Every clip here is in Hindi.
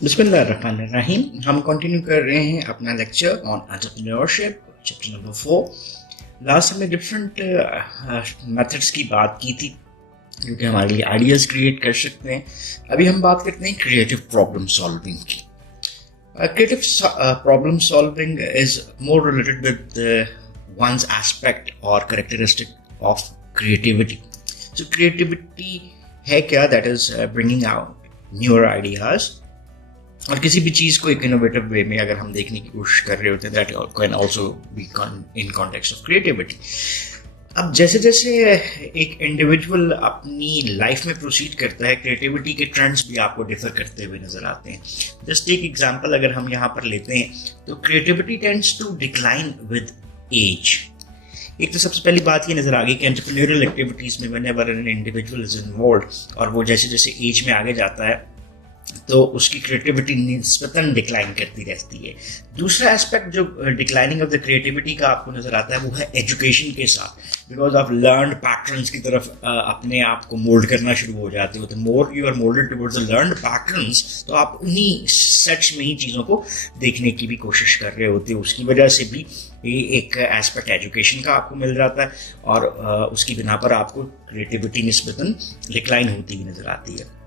बिस्मिल्लाहिर्रहमानिर्रहीम। हम कंटिन्यू कर रहे हैं अपना lecture on entrepreneurship, chapter number 4। Last हमने डिफरेंट मेथड्स की बात की थी जो कि हमारे लिए आइडियाज क्रिएट कर सकते हैं। अभी हम बात करते हैं क्रिएटिव प्रॉब्लम सॉल्विंग की। Creative problem solving is more related with one's aspect or characteristic of creativity. So creativity है क्या? That is bringing out newer ideas, और किसी भी चीज को एक इनोवेटिव वे में अगर हम देखने की कोशिश कर रहे होते हैं, that can also be in context of creativity. अब जैसे जैसे एक इंडिविजुअल अपनी लाइफ में प्रोसीड करता है, क्रिएटिविटी के ट्रेंड्स भी आपको डिफर करते हुए नजर आते हैं। जस्ट एक एग्जांपल अगर हम यहाँ पर लेते हैं तो creativity tends to decline with age. एक तो सबसे पहली बात ये नजर आ गई कि एंटरप्रेन्योरियल एक्टिविटीज में whenever an individual is involved और वो जैसे जैसे एज में आगे जाता है तो उसकी क्रिएटिविटी निस्बतन डिक्लाइन करती रहती है। दूसरा एस्पेक्ट जो डिक्लाइनिंग ऑफ द क्रिएटिविटी का आपको नजर आता है वो है एजुकेशन के साथ, बिकॉज आप लर्नड पैटर्न्स की तरफ अपने आप को मोल्ड करना शुरू हो जाते हो। तो more you are moulded towards the learned patterns, तो आप उन्हीं सेट्स में ही चीजों को देखने की भी कोशिश कर रहे होते हो। उसकी वजह से भी एक एस्पेक्ट एजुकेशन का आपको मिल जाता है और उसकी बिना पर आपको क्रिएटिविटी निस्बतन डिक्लाइन होती हुई नजर आती है।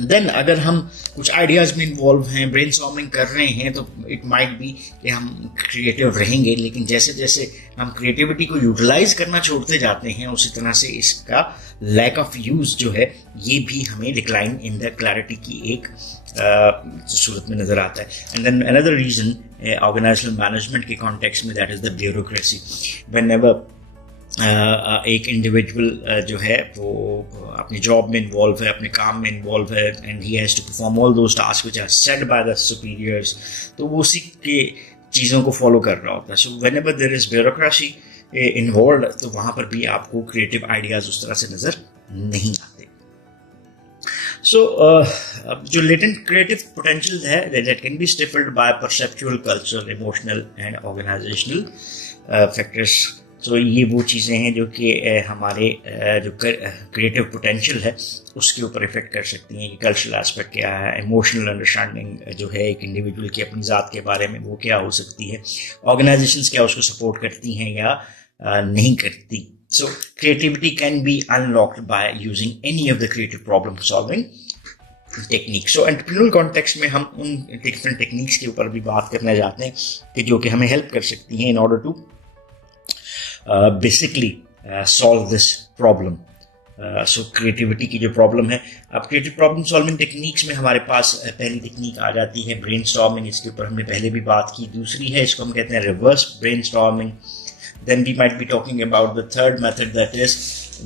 देन अगर हम कुछ आइडियाज में इन्वॉल्व हैं, ब्रेनस्टॉर्मिंग कर रहे हैं, तो इट माइट बी कि हम क्रिएटिव रहेंगे, लेकिन जैसे जैसे हम क्रिएटिविटी को यूटिलाइज करना छोड़ते जाते हैं उसी तरह से इसका लैक ऑफ यूज जो है ये भी हमें डिक्लाइन इन द क्लैरिटी की एक सूरत में नजर आता है। And then another reason organisational management के कॉन्टेक्स्ट में, that is the bureaucracy. Whenever एक इंडिविजुअल जो है वो अपनी जॉब में इन्वॉल्व है, अपने काम में इन्वॉल्व है, and he has to perform all those task which are set by the superiors, तो वो उसी के चीज़ों को फॉलो कर रहा होता है। So whenever there is bureaucracy involve, तो वहां पर भी आपको क्रिएटिव आइडियाज उस तरह से नजर नहीं आते। सो जो लेटेंट क्रिएटिव पोटेंशियल है that can be stifled by perceptual, cultural, emotional and organisational factors. तो ये वो चीज़ें हैं जो कि हमारे जो क्रिएटिव पोटेंशियल है उसके ऊपर इफेक्ट कर सकती हैं कि कल्चरल एस्पेक्ट क्या है, इमोशनल अंडरस्टैंडिंग जो है एक इंडिविजुअल की अपनी ज़ात के बारे में वो क्या हो सकती है, ऑर्गेनाइजेशंस क्या उसको सपोर्ट करती हैं या नहीं करती। सो creativity can be unlocked by using any of the creative problem solving technique. So entrepreneurial context में हम उन डिफरेंट टेक्निक्स के ऊपर भी बात करने जाते हैं कि जो कि हमें हेल्प कर सकती हैं in order to basically solve this problem. So creativity की जो प्रॉब्लम है, अब क्रिएटिव प्रॉब्लम सॉल्विंग टेक्निक्स में हमारे पास पहली टेक्निक आ जाती है ब्रेनस्टॉर्मिंग। इसके ऊपर हमने पहले भी बात की। दूसरी है, इसको हम कहते हैं reverse brainstorming. Then we might be talking about the third method, that is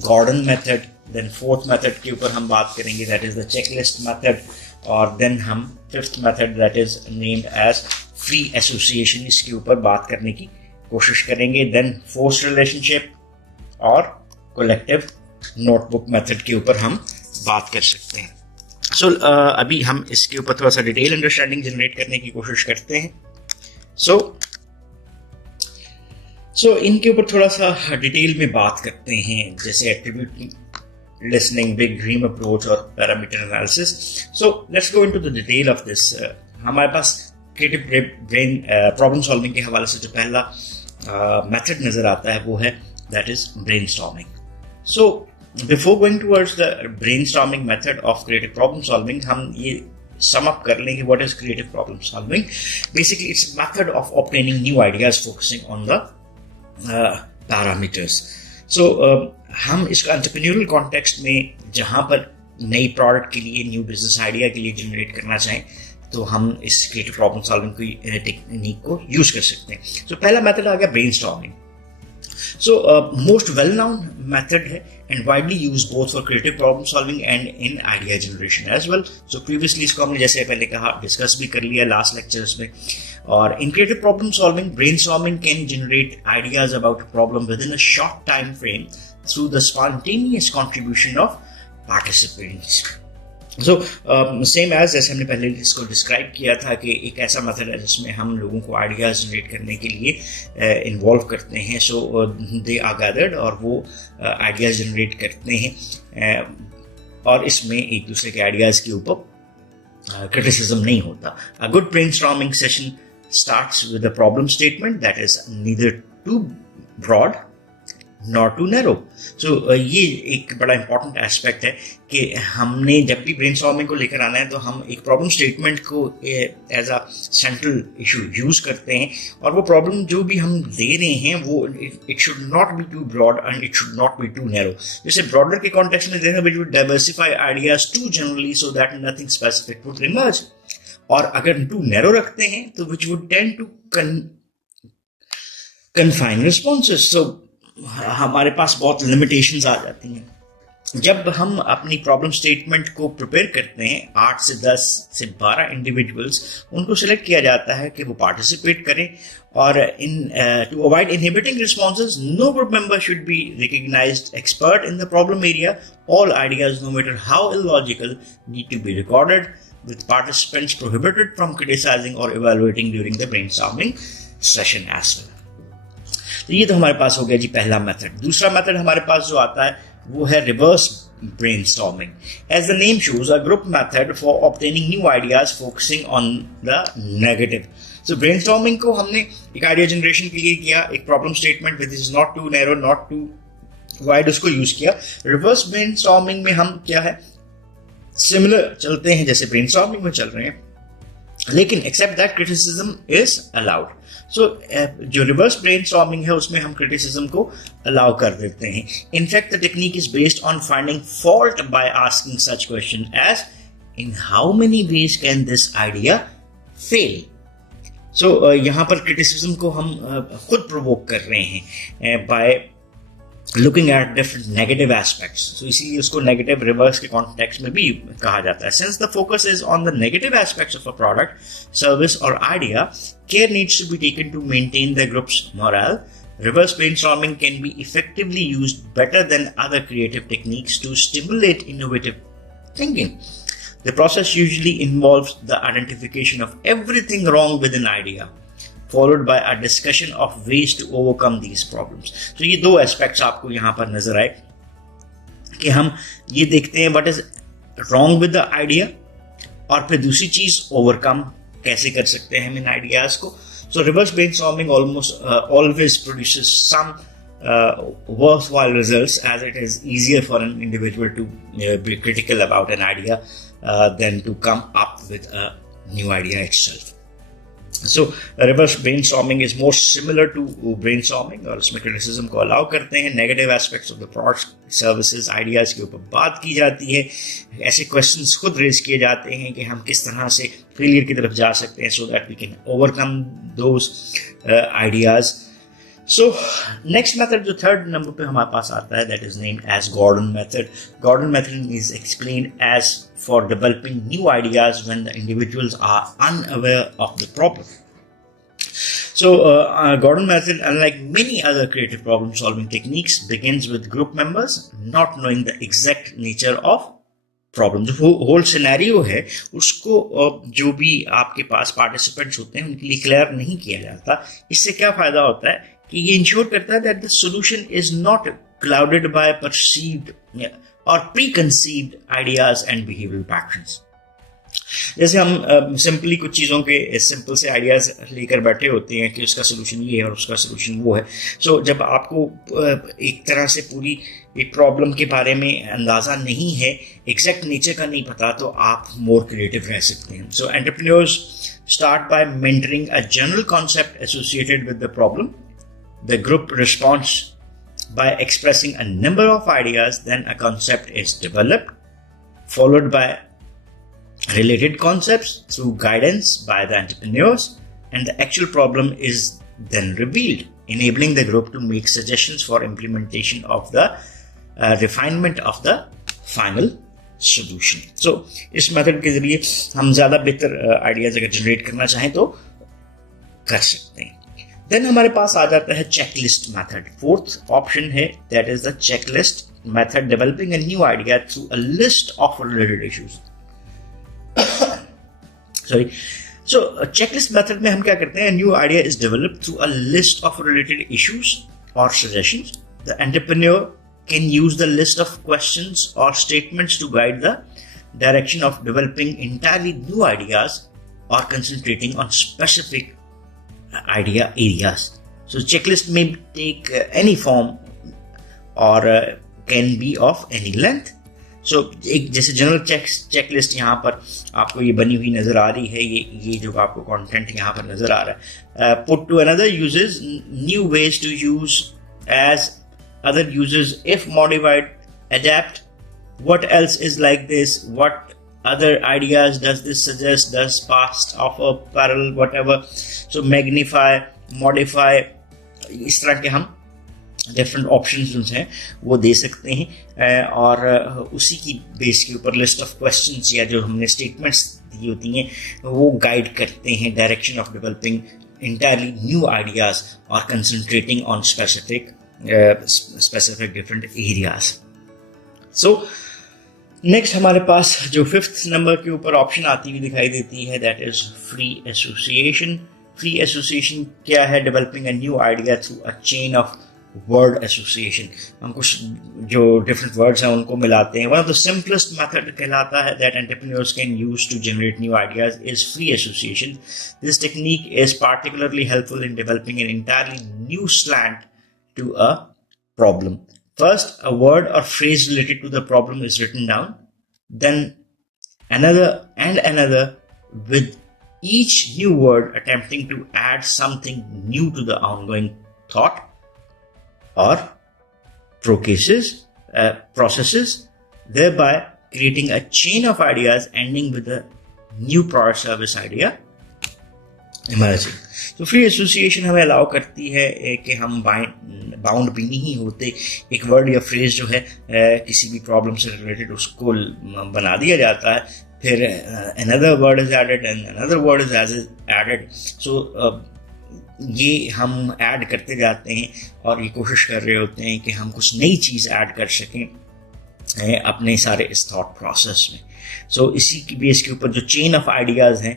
Gordon method. Then fourth method के ऊपर हम बात करेंगे, that is the checklist method. और देन हम fifth method, that is named as free association, इसके ऊपर बात करने की कोशिश करेंगे। देन फोर्स रिलेशनशिप और कलेक्टिव नोटबुक मेथड के ऊपर हम बात कर सकते हैं। सो अभी हम इसके ऊपर थोड़ा सा डिटेल अंडरस्टैंडिंग जनरेट करने की कोशिश करते हैं। सो इनके ऊपर थोड़ा सा डिटेल में बात करते हैं, जैसे attribute listening, big dream approach और parameter analysis. So let's go into the detail of this. हमारे पास क्रिएटिव ब्रेन प्रॉब्लम सॉल्विंग के हवाले से जो पहला मेथड नजर आता है वो है that is brainstorming. So before going towards the brainstorming method of creative problem solving, हम ये सम अप कर लेंगे what is creative problem solving. Basically it's method of obtaining new ideas focusing on the parameters. So हम इसका एंटरप्रेन्योरियल कॉन्टेक्स्ट में जहां पर नई प्रोडक्ट के लिए, न्यू बिजनेस आइडिया के लिए जनरेट करना चाहें तो हम इस क्रिएटिव प्रॉब्लम सॉल्विंग की टेक्निक को यूज कर सकते हैं। सो पहला मेथड आ गया brainstorming. So most well known method है and widely use both for creative problem solving and in idea generation as well. So previously इसको हमने जैसे पहले कहा डिस्कस भी कर लिया लास्ट लेक्चर्स में। और in creative problem solving, brainstorming can generate ideas about a problem within a short time frame through the spontaneous contribution of participants. So same as जैसे हमने पहले इसको डिस्क्राइब किया था कि एक ऐसा मेथड है जिसमें हम लोगों को आइडियाज जनरेट करने के लिए इन्वॉल्व करते हैं। सो दे आर गैदर्ड और वो आइडियाज जनरेट करते हैं और इसमें एक दूसरे के आइडियाज के ऊपर criticism नहीं होता. A good brainstorming session starts with a problem statement that is neither too broad nor too narrow. So ये एक बड़ा important aspect है कि हमने जब भी brainstorming को लेकर आना है तो हम एक problem statement को as a central issue use करते हैं, और वो problem जो भी हम दे रहे हैं वो it should not be too broad and it should not be too narrow. जैसे broader के context में देखा which would diversify ideas too generally so that nothing specific would emerge, और अगर too narrow रखते हैं तो which would tend to confine responses. So हमारे पास बहुत लिमिटेशंस आ जाती हैं. जब हम अपनी प्रॉब्लम स्टेटमेंट को प्रिपेयर करते हैं 8 से 10 से 12 इंडिविजुअल्स उनको सिलेक्ट किया जाता है कि वो पार्टिसिपेट करें, और to avoid inhibiting responses no group member should be recognised expert in the problem area. All ideas no matter how illogical need to be recorded with participants prohibited from criticizing or evaluating during the brainstorming session as well. तो ये तो हमारे पास हो गया जी पहला मेथड. दूसरा मेथड हमारे पास जो आता है वो है reverse brainstorming. As the name shows, a group method for obtaining new ideas focusing on the negative. So brainstorming को हमने एक आइडिया जनरेशन के लिए किया, एक problem statement which is not too narrow not too wide उसको यूज किया. रिवर्स ब्रेनस्टॉर्मिंग में हम क्या है सिमिलर चलते हैं जैसे ब्रेनस्टॉर्मिंग में चल रहे हैं, लेकिन except that criticism is allowed. So जो रिवर्स ब्रेनस्टॉर्मिंग है उसमें हम क्रिटिसिज्म को अलाउ कर देते हैं. In fact the technique is based on finding fault by asking such question as in how many ways can this idea fail. So यहां पर क्रिटिसिज्म को हम खुद प्रोवोक कर रहे हैं bye looking at different negative aspects. So इसीलिए उसको negative reverse के context में भी कहा जाता है. Since the focus is on the negative aspects of a product, service or idea, care needs to be taken to maintain the group's morale. Reverse brainstorming can be effectively used better than other creative techniques to stimulate innovative thinking. The process usually involves the identification of everything wrong with an idea, followed by a discussion of ways to overcome these problems. तो ये दो aspects आपको यहाँ पर नजर आए कि हम ये देखते हैं what is wrong with the idea, और फिर दूसरी चीज overcome कैसे कर सकते हैं हम इन ideas को. So reverse brainstorming almost always produces some worthwhile results, as it is easier for an individual to be critical about an idea than to come up with a new idea itself. So reverse brainstorming is more similar to brainstorming, और उसमें criticism को allow करते हैं. Negative aspects of the products, services, ideas के ऊपर बात की जाती है. ऐसे questions खुद raise किए जाते हैं कि हम किस तरह से failure की तरफ जा सकते हैं so that we can overcome those ideas. So next method जो third number पे हमारे पास आता है that is named as Gordon method. Gordon method is explained as for developing new ideas when the individuals are unaware of the problem. So Gordon method, unlike many other creative problem solving techniques, begins with group members not knowing the exact nature of problem. जो होल सिनेरियो है उसको जो भी आपके पास पार्टिसिपेंट्स होते हैं उनके लिए क्लियर नहीं किया जाता. इससे क्या फायदा होता है कि ये इंश्योर करता है that the solution is not clouded by perceived और preconceived ideas and behavioural patterns. जैसे हम सिंपली कुछ चीज़ों के सिंपल से आइडियाज लेकर बैठे होते हैं कि उसका सोल्यूशन ये है और उसका सोल्यूशन वो है. सो जब आपको एक तरह से पूरी एक प्रॉब्लम के बारे में अंदाज़ा नहीं है, एग्जैक्ट नेचर का नहीं पता, तो आप मोर क्रिएटिव रह सकते हैं. So entrepreneurs start by mentoring a general concept associated with the problem. The group response by expressing a number of ideas, then a concept is developed, followed by related concepts through guidance by the entrepreneurs, and the actual problem is then revealed, enabling the group to make suggestions for implementation of the refinement of the final solution. So इस method के जरिए हम ज़्यादा बेहतर ideas अगर generate करना चाहें तो कर सकते हैं. देन हमारे पास आ जाता है चेकलिस्ट मेथड. फोर्थ ऑप्शन है that is the checklist method, developing a new idea through a list of related issues. Sorry. So checklist method में हम क्या करते हैं, new idea is developed through a list of related issues और suggestions. The entrepreneur can use the list of questions और statements to guide the direction of developing entirely new ideas or concentrating on specific idea areas. So checklist may take any form or can be of any length. So एक जैसे जनरल चेकलिस्ट यहाँ पर आपको ये बनी हुई नजर आ रही है, ये जो आपको कंटेंट यहाँ पर नजर आ रहा है. Put to another uses new ways to use as other users if modified, adapt. What else is like this? What other ideas does this suggest? Does past offer parallel whatever? So magnify, modify, इस तरह के हम डिफरेंट ऑप्शंस हैं वो दे सकते हैं और उसी की बेस के ऊपर लिस्ट ऑफ क्वेश्चंस या जो हमने स्टेटमेंट्स दी होती हैं वो गाइड करते हैं direction of developing entirely new ideas or concentrating on specific different areas. So next हमारे पास जो 5th नंबर के ऊपर ऑप्शन आती हुई दिखाई देती है, that is free association. Free association क्या है? Developing a new idea through a chain of word association. हम कुछ जो different words हैं उनको मिलाते हैं. One of the simplest method कहलाता है that entrepreneurs can use to generate new ideas is free association. This technique is particularly helpful in developing an entirely new slant to a problem. First, a word or phrase related to the problem is written down. Then another and another, with each new word attempting to add something new to the ongoing thought or processes, thereby creating a chain of ideas ending with a new product service idea emerging. तो फ्री एसोसिएशन हमें अलाउ करती है कि हम बाउंड भी नहीं होते. एक वर्ड या फ्रेज जो है किसी भी प्रॉब्लम से रिलेटेड उसको बना दिया जाता है, फिर another word is added and another word is added. So ये हम ऐड करते जाते हैं और ये कोशिश कर रहे होते हैं कि हम कुछ नई चीज़ ऐड कर सकें अपने सारे इस थॉट प्रोसेस में. सो इसी की बेस के ऊपर जो चेन ऑफ आइडियाज़ हैं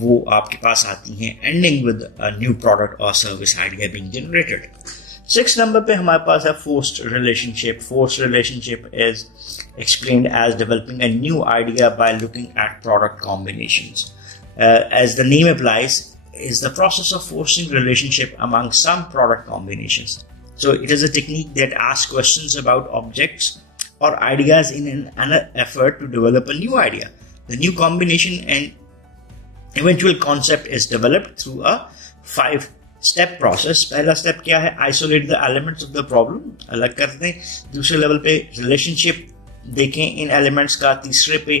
वो आपके पास आती हैं, ending with a new product और service idea being generated. 6 number पे हमारे पास है forced relationship. Forced relationship is explained as developing a new idea by looking at product combinations. As the name implies, is the process of forcing relationship among some product combinations. So it is a technique that asks questions about objects or ideas in an effort to develop a new idea. The new combination and eventual concept is developed through a 5-step process. पहला स्टेप क्या है? Isolate the elements of the problem. अलग कर दें. दूसरे लेवल पे relationship देखें इन एलिमेंट्स का. तीसरे पे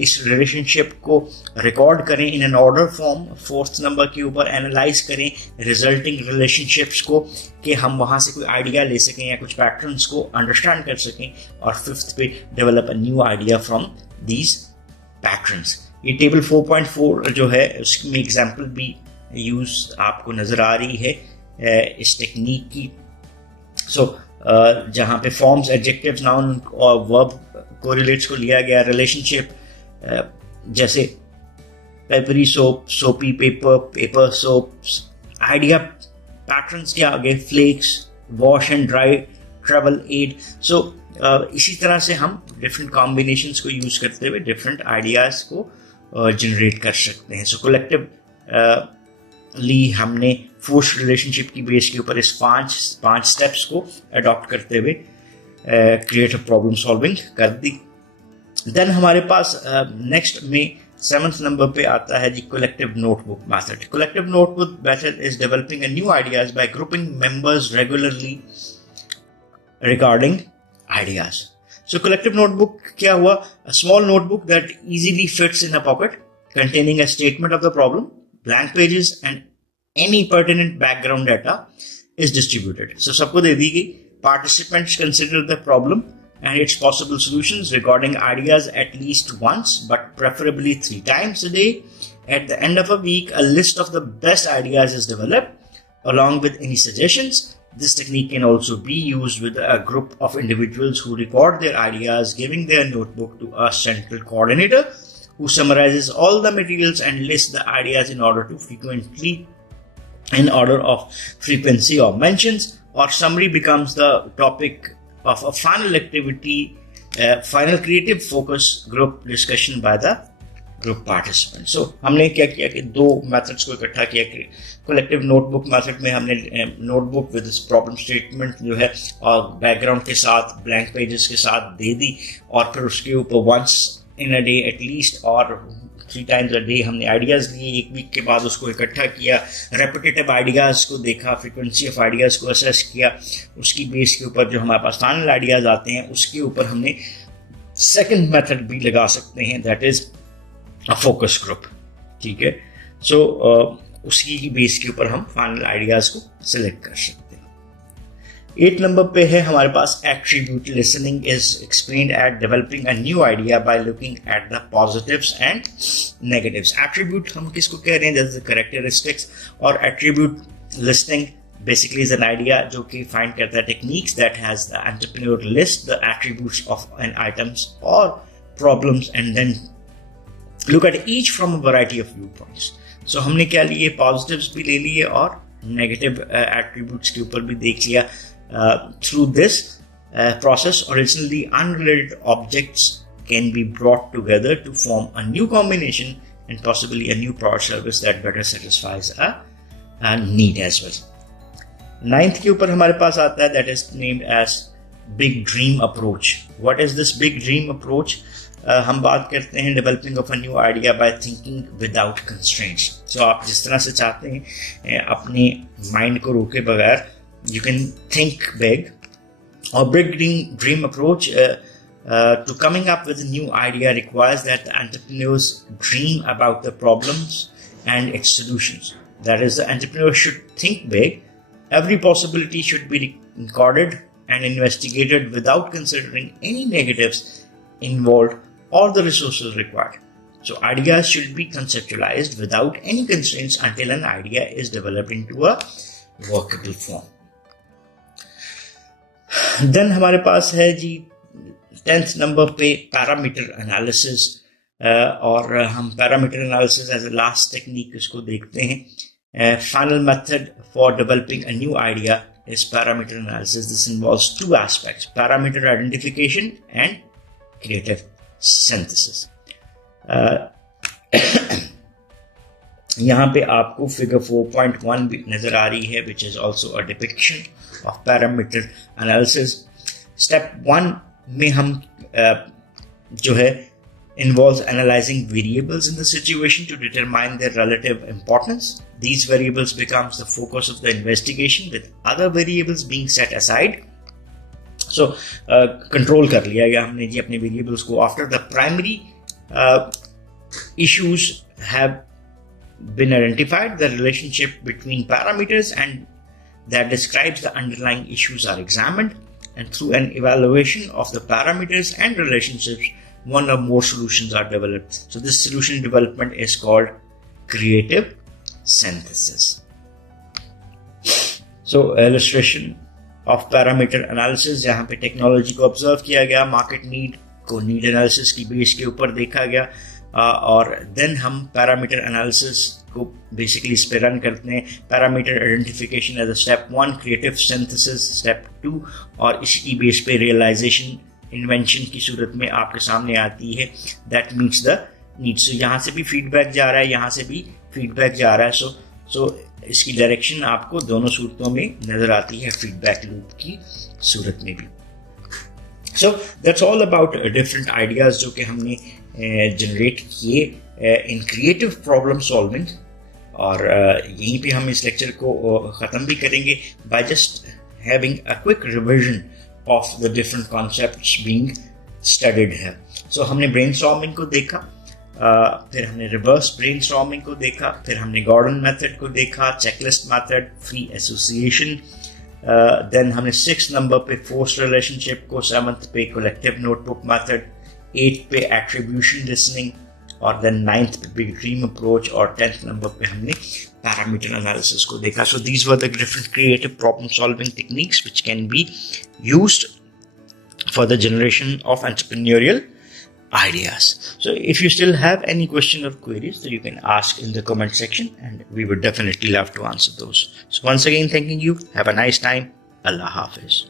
इस रिलेशनशिप को रिकॉर्ड करें in an order form. 4th number के ऊपर एनालाइज करें रिजल्टिंग रिलेशनशिप्स को कि हम वहां से कोई आइडिया ले सकें या कुछ पैटर्न्स को अंडरस्टैंड कर सकें. और 5th पे develop a new idea from these patterns. ये टेबल 4.4 जो है उसमें एग्जाम्पल भी यूज आपको नजर आ रही है इस टेक्निक की. सो जहाँ पे फॉर्म्स, एडजेक्टिव्स, नाउन और वर्ब कोरिलेट्स को लिया गया. रिलेशनशिप जैसे papery soap, soapy paper, paper soaps. Idea patterns के आगे flex, wash and dry, travel aid. So इसी तरह से हम डिफरेंट कॉम्बिनेशंस को यूज करते हुए डिफरेंट आइडियाज को जनरेट कर सकते हैं. सो कलेक्टिव ली हमने फोर्स्ड रिलेशनशिप की बेस के ऊपर इस पांच स्टेप्स को अडॉप्ट करते हुए क्रिएट अ प्रॉब्लम सॉल्विंग कर दी. देन हमारे पास नेक्स्ट में 7th नंबर पे आता है जी collective notebook method. Collective notebook method is developing a new ideas by grouping members regularly regarding ideas. So collective notebook क्या हुआ? A small notebook that easily fits in a pocket containing a statement of the problem, blank pages and any pertinent background data is distributed. So सबको दे दी गई. Participants consider the problem and its possible solutions regarding ideas at least once, but preferably 3 times a day. At the end of a week, a list of the best ideas is developed along with any suggestions. This technique can also be used with a group of individuals who record their ideas, giving their notebook to a central coordinator who summarizes all the materials and lists the ideas in order of frequency or mentions, or summary becomes the topic of a final activity final creative focus group discussion by the group participant. So हमने क्या किया कि दो मेथड्स को इकट्ठा किया. कलेक्टिव नोटबुक मेथड में हमने नोटबुक विद प्रॉब्लम स्टेटमेंट जो है और बैकग्राउंड के साथ ब्लैंक पेजेस के साथ दे दी, और फिर उसके ऊपर once in a day at least और 3 times a day हमने आइडियाज लिए. एक वीक के बाद उसको इकट्ठा किया, रेपिटेटिव आइडियाज को देखा, फ्रीक्वेंसी ऑफ आइडियाज को असेस किया, उसकी बेस के ऊपर जो हमारे पास फाइनल आइडियाज आते हैं उसके ऊपर हमने सेकंड मेथड भी लगा सकते हैं, that is a focus group. ठीक है. सो उसकी बेस के ऊपर हम फाइनल आइडियाज को सिलेक्ट कर सकते हैं. 8 नंबर पे है हमारे पास attribute listening is explained at developing a new idea by looking at the positives and negatives. Attribute हम किसको कह रहे हैं, जैसे कैरेक्टरिस्टिक्स, और attribute listing basically is an idea जो कि find करता है techniques that has the entrepreneur list the attributes of an items or problems and then look at each from a variety of viewpoints. So हमने क्या लिए, positives भी ले लिए और negative attributes के ऊपर भी देख लिया. Through this process, originally unrelated objects can be brought together to form a new combination and possibly a new product service that better satisfies a need as well. 9th के ऊपर हमारे पास आता है that is named as big dream approach. What is this big dream approach? हम बात करते हैं developing of a new idea by thinking without constraints. So आप जिस तरह से चाहते हैं अपने माइंड को रोके बगैर you can think big. Or big dream approach to coming up with a new idea requires that the entrepreneurs dream about the problems and its solutions. That is, the entrepreneur should think big. Every possibility should be recorded and investigated without considering any negatives involved or the resources required. So ideas should be conceptualized without any constraints until an idea is developed into a workable form. Then हमारे पास है जी 10th नंबर पे पैरामीटर एनालिसिस, और हम parameter analysis as a last technique इसको देखते हैं. Final method for developing a new idea is parameter analysis. This involves 2 aspects: parameter identification and creative synthesis. यहाँ पे आपको figure 4.1 भी नजर आ रही है, which is also a depiction of parameter analysis. Step 1 में हम जो है involves analyzing variables in the situation to determine their relative importance. These variables becomes the focus of the investigation with other variables being set aside. So, control कर लिया गया हमने जी अपने variables को. After the primary issues have been identified, the relationship between parameters and that describes the underlying issues are examined, and through an evaluation of the parameters and relationships, one or more solutions are developed. So this solution development is called creative synthesis. So illustration of parameter analysis, जहाँ पे टेक्नोलॉजी को ऑब्जर्व किया गया, मार्केट नीड को नीड एनालिसिस की बेस के ऊपर देखा गया, और देन हम पैरामीटर एनालिसिस को बेसिकली इस पे रन करते हैं. Parameter identification as a step 1, creative synthesis step 2, और इसकी बेस पे रियलाइजेशन इन्वेंशन की सूरत में आपके सामने आती है दैट मीट्स द नीड्स. सो यहाँ से भी फीडबैक जा रहा है, यहाँ से भी फीडबैक जा रहा है. सो इसकी डायरेक्शन आपको दोनों सूरतों में नजर आती है, फीडबैक लूप की सूरत में भी. So that's all about different ideas जो कि हमने जनरेट किए इन क्रिएटिव प्रॉब्लम सॉल्विंग. और यहीं पे हम इस लेक्चर को ख़त्म भी करेंगे by just having a quick revision of the different concepts being studied here. So हमने brainstorming को देखा, फिर हमने reverse brainstorming को देखा, फिर हमने Gordon method को देखा, checklist method, free association, then हमने 6th नंबर पे forced relationship को, 7th पे collective notebook method, 8th पे attribution listening, और then 9th पे big dream approach, और 10th नंबर पे हमने parameter analysis को देखा. So these were the different creative problem solving techniques which can be used for the generation of entrepreneurial ideas. So if you still have any question or queries, then you can ask in the comment section and we would definitely love to answer those. So once again, thanking you. Have a nice time. Allah Hafiz.